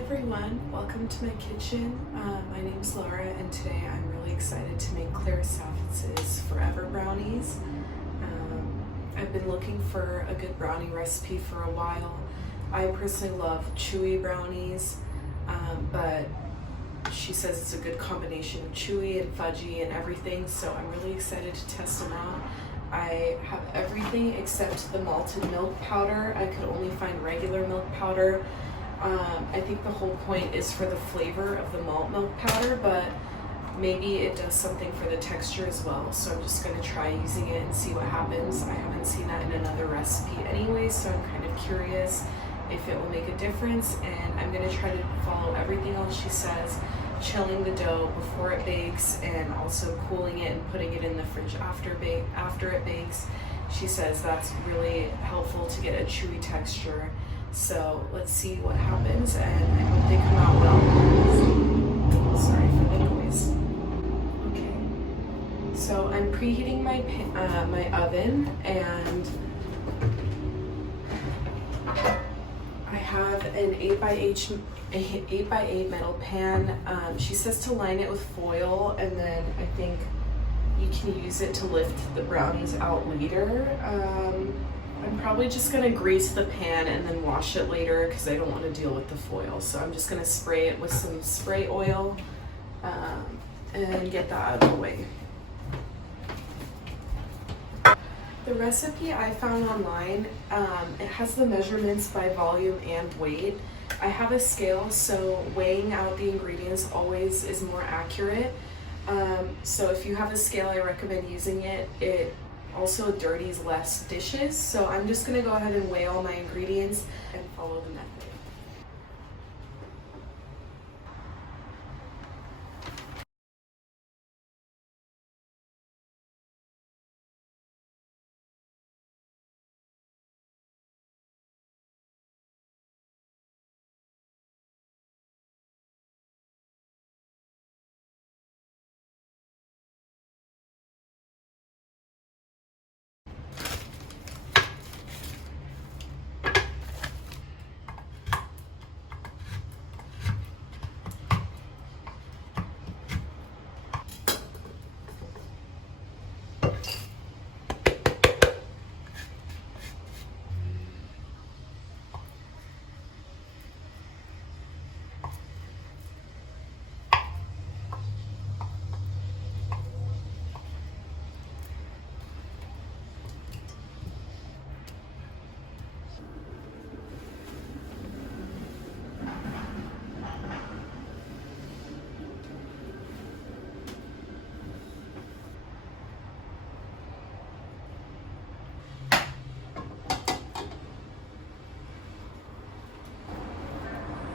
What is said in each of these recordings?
everyone, welcome to my kitchen. My name's Laura and today I'm really excited to make Claire Saffitz's Forever Brownies. I've been looking for a good brownie recipe for a while. I personally love chewy brownies, but she says it's a good combination of chewy and fudgy and everything, so I'm really excited to test them out. I have everything except the malted milk powder. I could only find regular milk powder. I think the whole point is for the flavor of the malt milk powder, but maybe it does something for the texture as well. So I'm just gonna try using it and see what happens. I haven't seen that in another recipe anyway, so I'm kind of curious if it will make a difference. And I'm gonna try to follow everything else she says, chilling the dough before it bakes and also cooling it and putting it in the fridge after it bakes. She says that's really helpful to get a chewy texture. So let's see what happens, and I hope they come out well. Sorry for the noise. Okay, so I'm preheating my oven, and I have an 8x8 metal pan. She says to line it with foil, and then I think you can use it to lift the brownies out later. I'm probably just gonna grease the pan and then wash it later because I don't want to deal with the foil. So I'm just gonna spray it with some spray oil and get that out of the way. The recipe I found online, it has the measurements by volume and weight. I have a scale, so weighing out the ingredients always is more accurate. So if you have a scale, I recommend using it. It also dirties less dishes, so I'm just gonna go ahead and weigh all my ingredients and follow the method.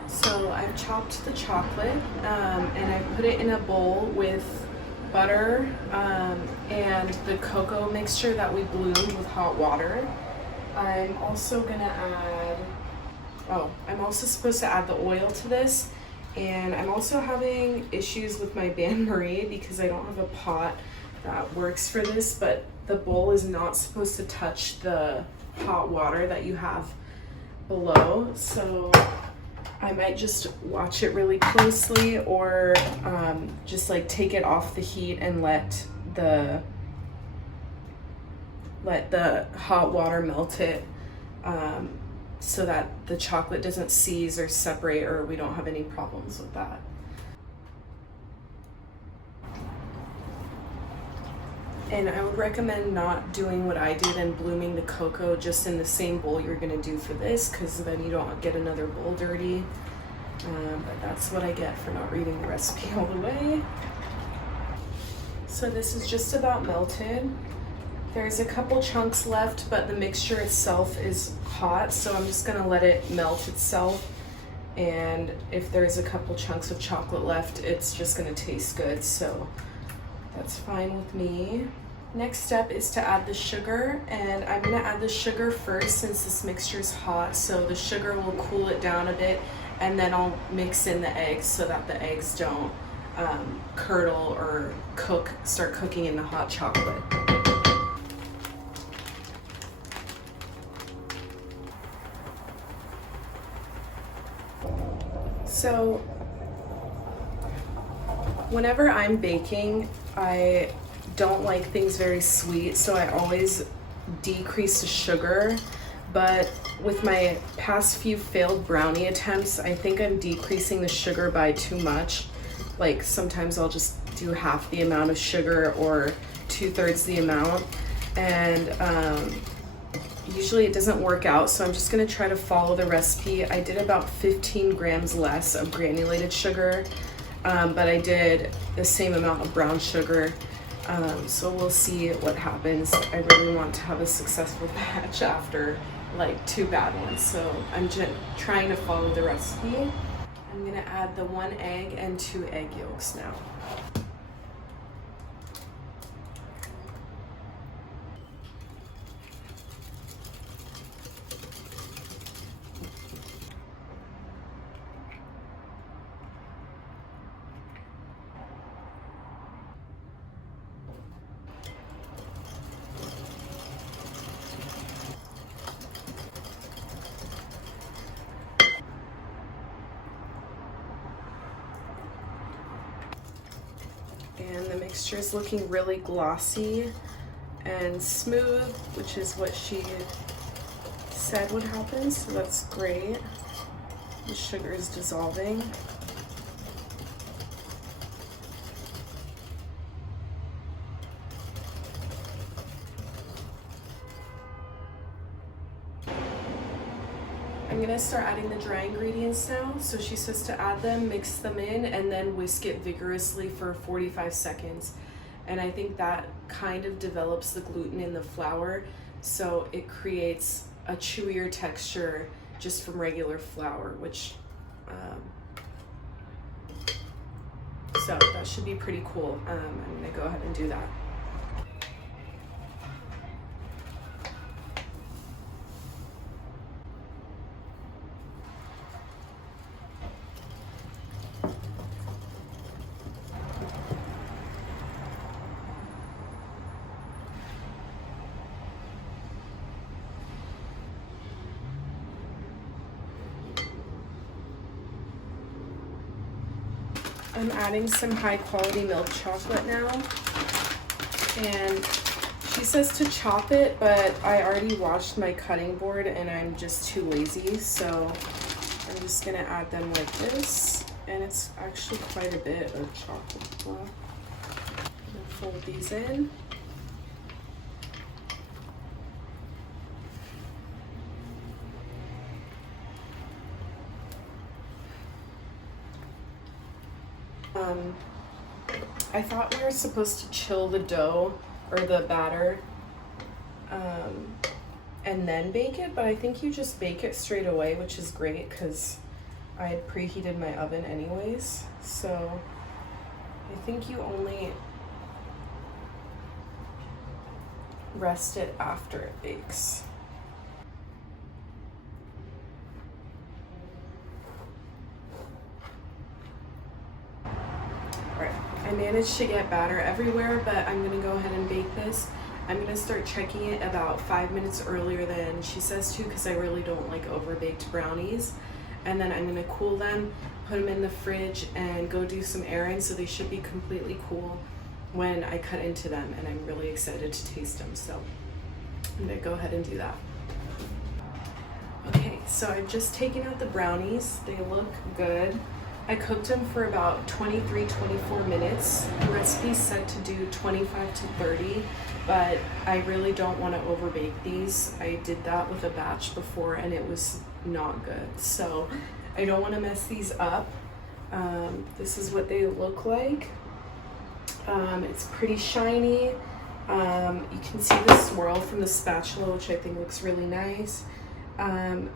So I've chopped the chocolate and I put it in a bowl with butter and the cocoa mixture that we bloomed with hot water. I'm also supposed to add the oil to this, and I'm also having issues with my bain-marie because I don't have a pot that works for this, but the bowl is not supposed to touch the hot water that you have below. So I might just watch it really closely, or just like take it off the heat and let the hot water melt it, so that the chocolate doesn't seize or separate, or we don't have any problems with that. And I would recommend not doing what I did and blooming the cocoa just in the same bowl you're gonna do for this, because then you don't get another bowl dirty. But that's what I get for not reading the recipe all the way. So this is just about melted. There's a couple chunks left, but the mixture itself is hot, so I'm just gonna let it melt itself. And if there's a couple chunks of chocolate left, it's just gonna taste good, so that's fine with me. Next step is to add the sugar, and I'm gonna add the sugar first since this mixture is hot, so the sugar will cool it down a bit, and then I'll mix in the eggs so that the eggs don't curdle or start cooking in the hot chocolate. So whenever I'm baking, I don't like things very sweet, so I always decrease the sugar. But with my past few failed brownie attempts, I think I'm decreasing the sugar by too much. Like sometimes I'll just do half the amount of sugar or 2/3 the amount, and usually it doesn't work out, so I'm just gonna try to follow the recipe. I did about 15 grams less of granulated sugar, but I did the same amount of brown sugar, so we'll see what happens. I really want to have a successful batch after like 2 bad ones, so I'm just trying to follow the recipe. I'm gonna add the 1 egg and 2 egg yolks now. And the mixture is looking really glossy and smooth, which is what she said would happen, so that's great. The sugar is dissolving. I'm gonna start adding the dry ingredients now. So she says to add them, mix them in, and then whisk it vigorously for 45 seconds. And I think that kind of develops the gluten in the flour, so it creates a chewier texture just from regular flour, which, so that should be pretty cool. I'm gonna go ahead and do that. I'm adding some high quality milk chocolate now, and she says to chop it, but I already washed my cutting board and I'm just too lazy, so I'm just gonna add them like this, and it's actually quite a bit of chocolate left. I'm gonna fold these in. I thought we were supposed to chill the dough or the batter and then bake it, but I think you just bake it straight away, which is great because I had preheated my oven anyways. So I think you only rest it after it bakes. I managed to get batter everywhere, but I'm gonna go ahead and bake this. I'm gonna start checking it about 5 minutes earlier than she says to, because I really don't like overbaked brownies. And then I'm gonna cool them, put them in the fridge, and go do some errands, so they should be completely cool when I cut into them, and I'm really excited to taste them, so I'm gonna go ahead and do that. Okay, so I've just taken out the brownies. They look good. I cooked them for about 24 minutes. The recipe's set to do 25 to 30, but I really don't want to overbake these. I did that with a batch before and it was not good, so I don't want to mess these up. This is what they look like. It's pretty shiny. You can see the swirl from the spatula, which I think looks really nice.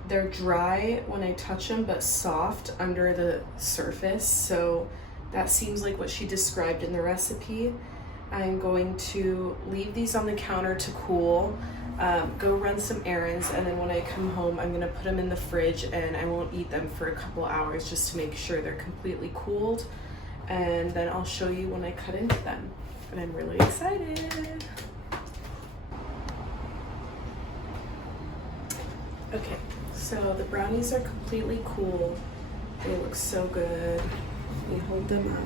They're dry when I touch them, but soft under the surface, so that seems like what she described in the recipe. I'm going to leave these on the counter to cool, go run some errands, and then when I come home I'm going to put them in the fridge, and I won't eat them for a couple hours just to make sure they're completely cooled, and then I'll show you when I cut into them, and I'm really excited. Okay, so the brownies are completely cool. They look so good. Let me hold them up.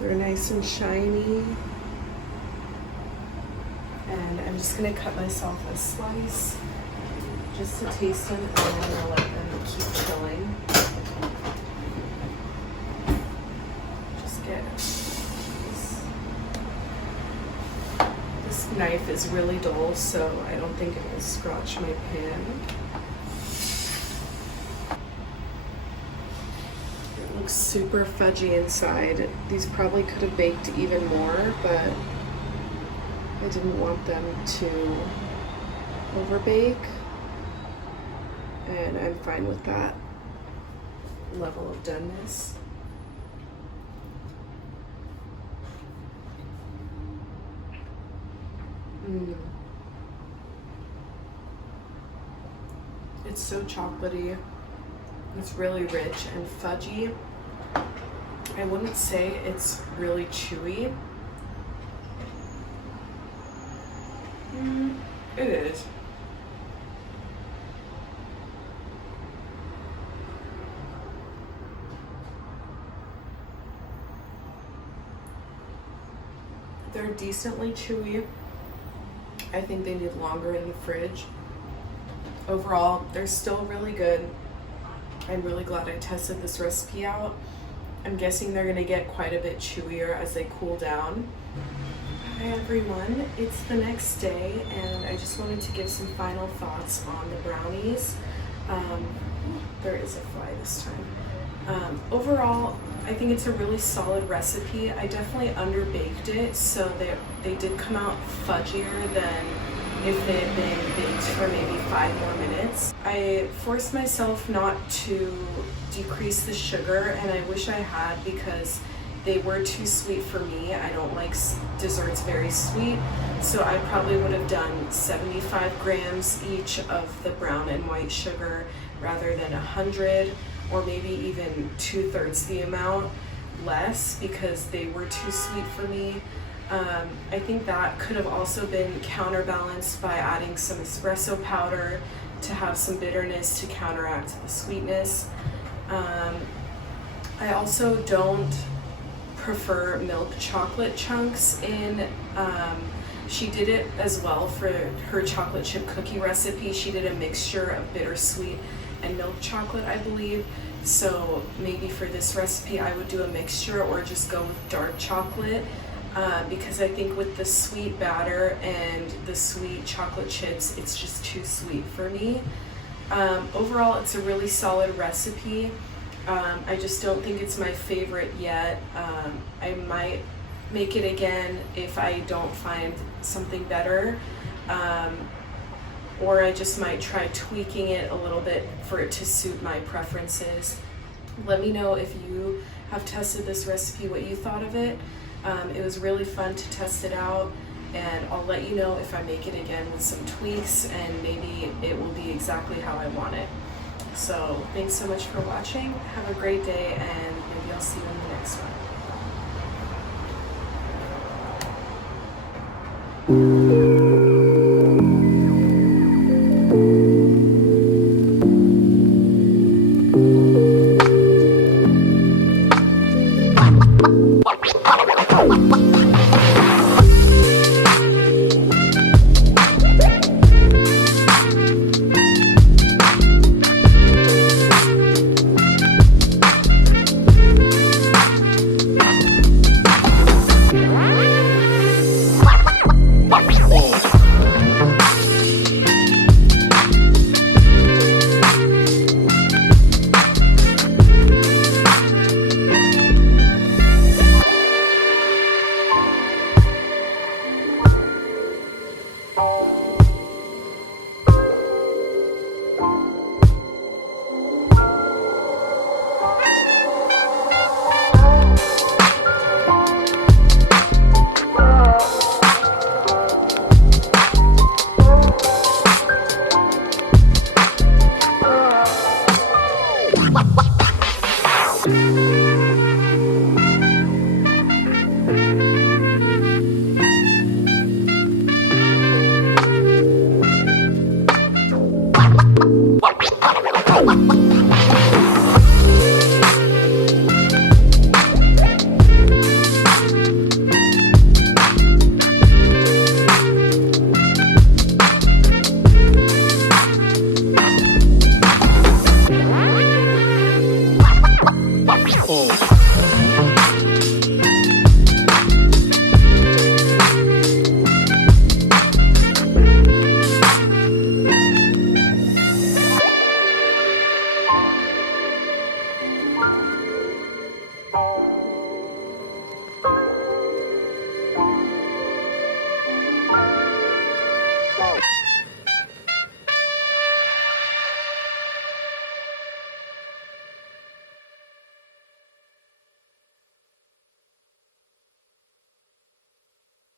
They're nice and shiny. And I'm just gonna cut myself a slice just to taste them, and then I'm gonna let them keep chilling. Just get this knife is really dull, so I don't think it will scratch my pan. It looks super fudgy inside. These probably could have baked even more, but I didn't want them to overbake, and I'm fine with that level of doneness. It's so chocolatey. It's really rich and fudgy. I wouldn't say it's really chewy. It is. They're decently chewy. I think they need longer in the fridge. Overall, they're still really good. I'm really glad I tested this recipe out. I'm guessing they're gonna get quite a bit chewier as they cool down. Hi everyone, it's the next day and I just wanted to give some final thoughts on the brownies. There is a fly this time. Overall, I think it's a really solid recipe. I definitely underbaked it, so they did come out fudgier than if they had been baked for maybe 5 more minutes. I forced myself not to decrease the sugar, and I wish I had, because they were too sweet for me. I don't like desserts very sweet, so I probably would have done 75 grams each of the brown and white sugar rather than 100, or maybe even 2/3 the amount less, because they were too sweet for me. I think that could have also been counterbalanced by adding some espresso powder to have some bitterness to counteract the sweetness. I also don't prefer milk chocolate chunks in. She did it as well for her chocolate chip cookie recipe. She did a mixture of bittersweet and milk chocolate, I believe. So maybe for this recipe I would do a mixture, or just go with dark chocolate, because I think with the sweet batter and the sweet chocolate chips, it's just too sweet for me. Overall, it's a really solid recipe. I just don't think it's my favorite yet. I might make it again if I don't find something better, or I just might try tweaking it a little bit for it to suit my preferences. Let me know if you have tested this recipe, what you thought of it. It was really fun to test it out, and I'll let you know if I make it again with some tweaks, and maybe it will be exactly how I want it. So thanks so much for watching. Have a great day, and maybe I'll see you in the next one. What? Bye.